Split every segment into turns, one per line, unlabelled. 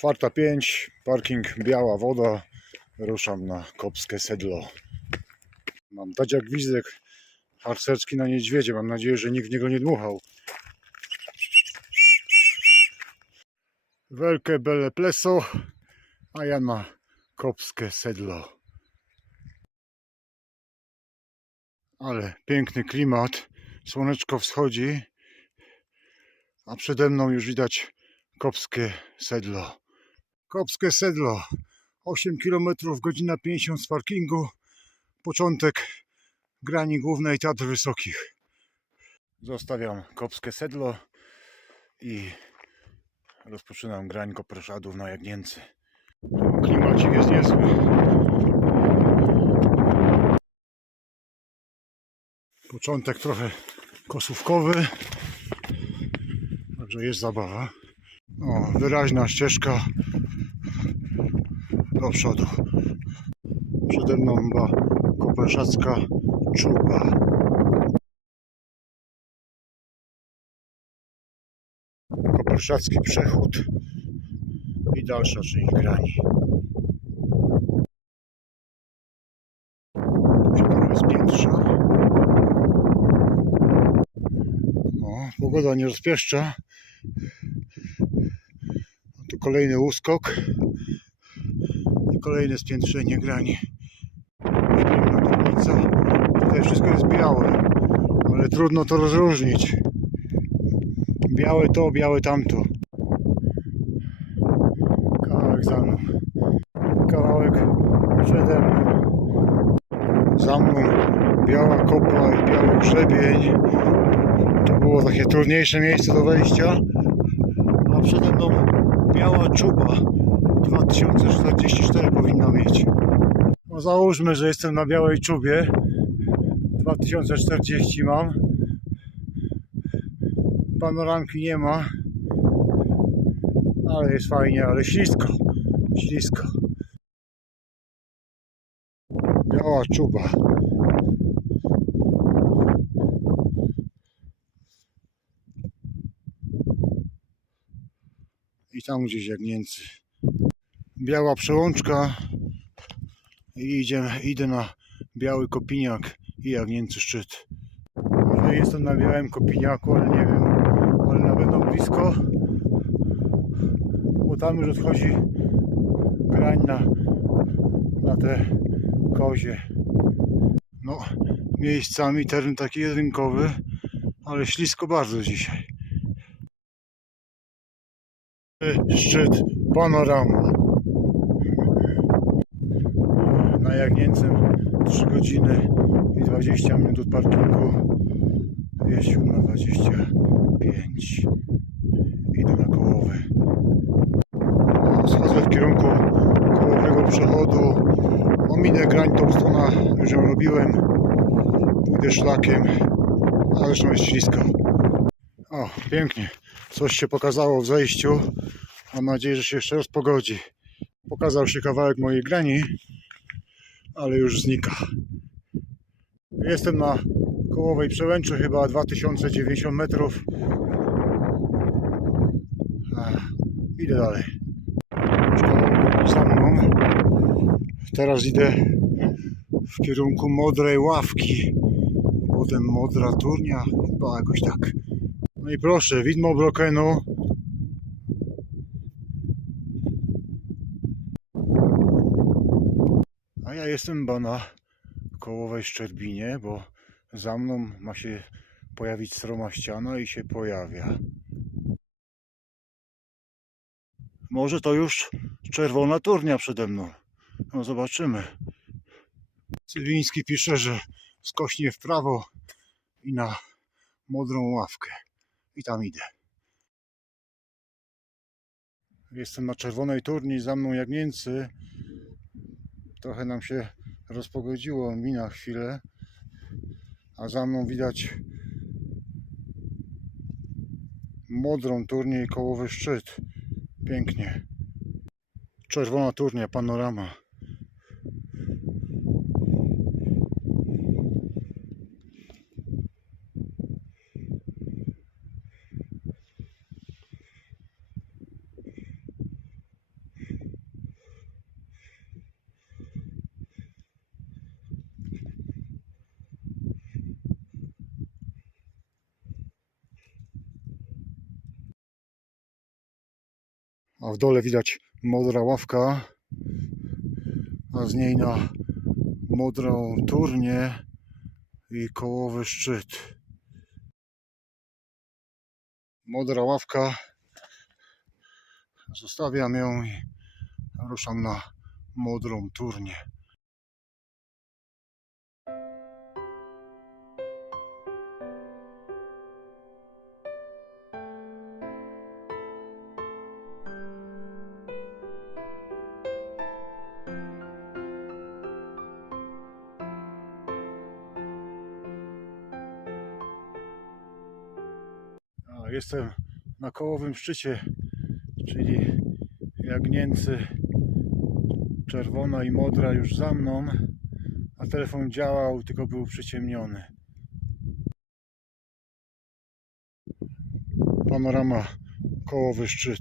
Czwarta pięć, parking Biała Woda. Ruszam na Kopskie Sedlo. Mam jak gwizdek harcerski na niedźwiedzie. Mam nadzieję, że nikt w niego nie dmuchał. Wielkie belle pleso, a ja na Kopskie Sedlo. Ale piękny klimat, słoneczko wschodzi, a przede mną już widać Kopskie Sedlo. Kopskie Sedlo, 8 km, godzina 50 z parkingu, początek grani głównej Tatr Wysokich. Zostawiam Kopskie Sedlo i rozpoczynam grań koproszadów na Jagnięcy. Klimacik jest niezły. Początek trochę kosówkowy, także jest zabawa. O, wyraźna ścieżka do przodu. Przede mną była koperszacka czuba. Koperszacki przechód i dalsza część grani. No, pogoda nie rozpieszcza. Tu kolejny uskok kolejne spiętrzenie grani. Piękna turnica. Tutaj wszystko jest białe, ale trudno to rozróżnić. Białe to, białe tamto. Kawałek za mną. Kawałek przede mną. Za mną biała kopa i biały grzebień. To było takie trudniejsze miejsce do wejścia. A przede mną biała czuba. 2044 powinna mieć. No załóżmy, że jestem na białej czubie. 2040 mam. Panoramki nie ma. Ale jest fajnie, ale ślisko. Ślisko. Biała czuba. I tam gdzieś jak Niemcy. Biała przełączka. I idę na biały kopiniak i Jagnięcy szczyt. Może jestem na białym kopiniaku, ale nie wiem. Ale na pewno blisko. Bo tam już odchodzi grań na, na te kozie. No, miejscami teren taki jedynkowy, ale ślisko bardzo dzisiaj. Szczyt panorama. Na Jagnięcym 3 godziny i 20 minut parkingu. Jest 7.25. Idę na kołowy. Schodzę w kierunku kołowego przechodu. Ominę grań Topstona, już ją robiłem. Pójdę szlakiem, a zresztą jest ślisko. O, pięknie. Coś się pokazało w zejściu. Mam nadzieję, że się jeszcze raz pogodzi. Pokazał się kawałek mojej grani, ale już znika. Jestem na kołowej przełęczy, chyba 2090 metrów. Idę dalej. Za mną. Teraz idę w kierunku modrej ławki. Potem modra turnia, chyba jakoś tak. No i proszę, widmo Brokenu. A ja jestem na kołowej Szczerbinie, bo za mną ma się pojawić stroma ściana i się pojawia. Może to już czerwona turnia przede mną. No zobaczymy. Cywiński pisze, że skośnie w prawo i na modrą ławkę. I tam idę. Jestem na czerwonej turni, za mną Jagnięcy. Trochę nam się rozpogodziło, mina chwilę. A za mną widać modrą turnię i kołowy szczyt. Pięknie. Czerwona turnia, panorama. A w dole widać modra ławka, a z niej na modrą turnię i kołowy szczyt. Modra ławka. Zostawiam ją i ruszam na modrą turnię. Jestem na kołowym szczycie, czyli Jagnięcy czerwona i modra już za mną, a telefon działał, tylko był przyciemniony. Panorama kołowy szczyt.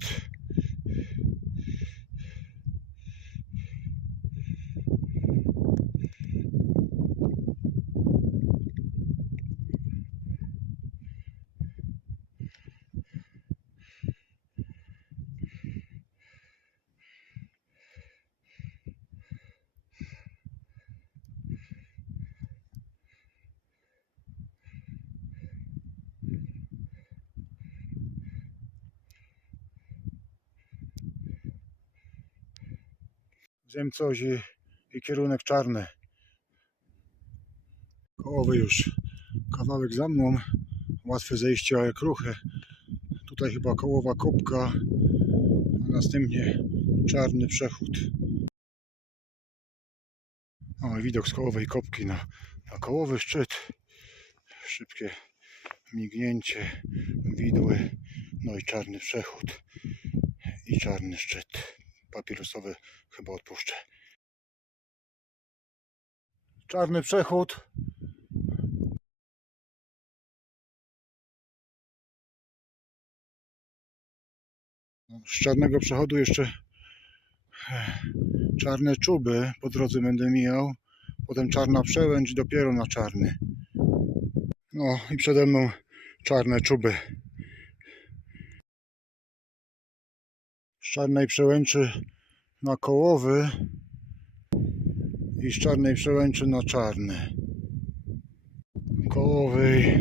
Zemcoś i, i kierunek czarny. Kołowy już kawałek za mną. Łatwe zejście, ale kruche. Tutaj chyba kołowa kopka, a następnie czarny przechód. O, widok z kołowej kopki na, na kołowy szczyt. Szybkie mignięcie, widły, no i czarny przechód i czarny szczyt. Papirusowy chyba odpuszczę. Czarny przechód. Z czarnego przechodu jeszcze eh, czarne czuby po drodze będę mijał. Potem czarna przełęcz, dopiero na czarny. No i przede mną czarne czuby. Z czarnej przełęczy na kołowy i z czarnej przełęczy na czarny. Kołowy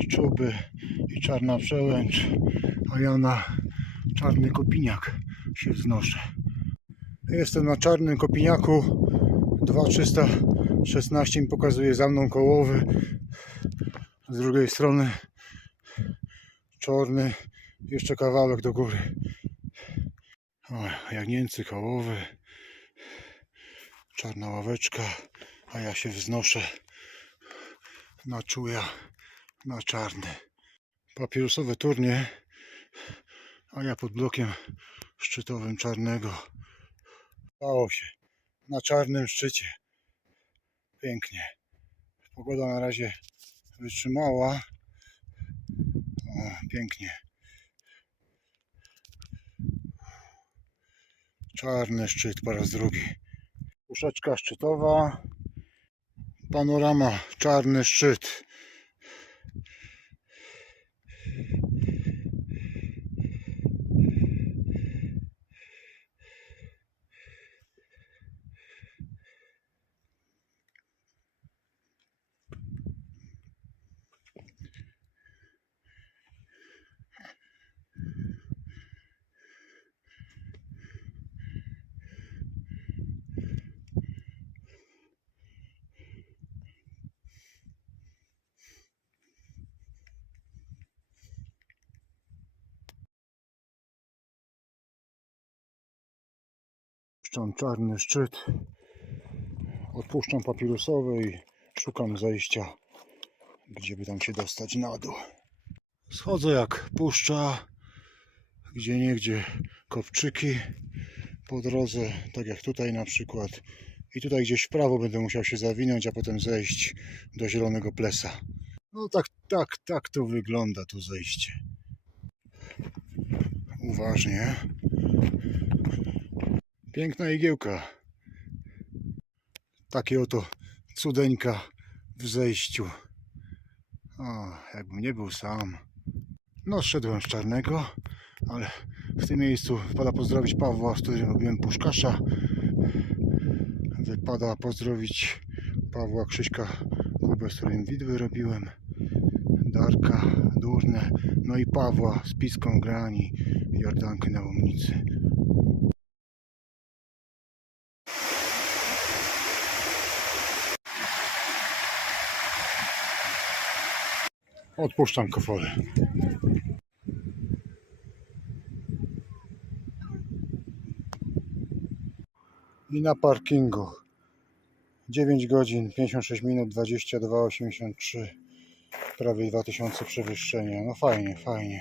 i czuby i czarna przełęcz, a ja na czarny kopiniak się wznoszę. Jestem na czarnym kopiniaku 2316 mi pokazuje za mną kołowy. Z drugiej strony czarny jeszcze kawałek do góry. O, jagnięcy kołowy, czarna ławeczka, a ja się wznoszę na czuja, na czarny. Papierosowe turnie, a ja pod blokiem szczytowym czarnego. Stało się na czarnym szczycie. Pięknie. Pogoda na razie wytrzymała. O, pięknie. Czarny szczyt po raz drugi. Puszeczka szczytowa. Panorama, czarny szczyt. Puszczam czarny szczyt. Odpuszczam papirusowy i szukam zejścia, gdzie by tam się dostać na dół. Schodzę jak puszcza, gdzie niegdzie kopczyki po drodze, tak jak tutaj na przykład. I tutaj gdzieś w prawo będę musiał się zawinąć, a potem zejść do zielonego plesa. No tak, tak, tak to wygląda tu zejście. Uważnie. Piękna igiełka. Takie oto cudeńka w zejściu. O, jakbym nie był sam. No, zszedłem z czarnego, ale w tym miejscu wypada pozdrowić Pawła, z którym robiłem puszkasza. Wypada pozdrowić Pawła Krzyśka, Kubę, z którym widły robiłem. Darka, Durne, no i Pawła z Piską Grani, Jordankę na Łomnicy. Odpuszczam kofory. I na parkingu 9 godzin 56 minut 22,83 prawie 2000 przewyższenia. No fajnie, fajnie.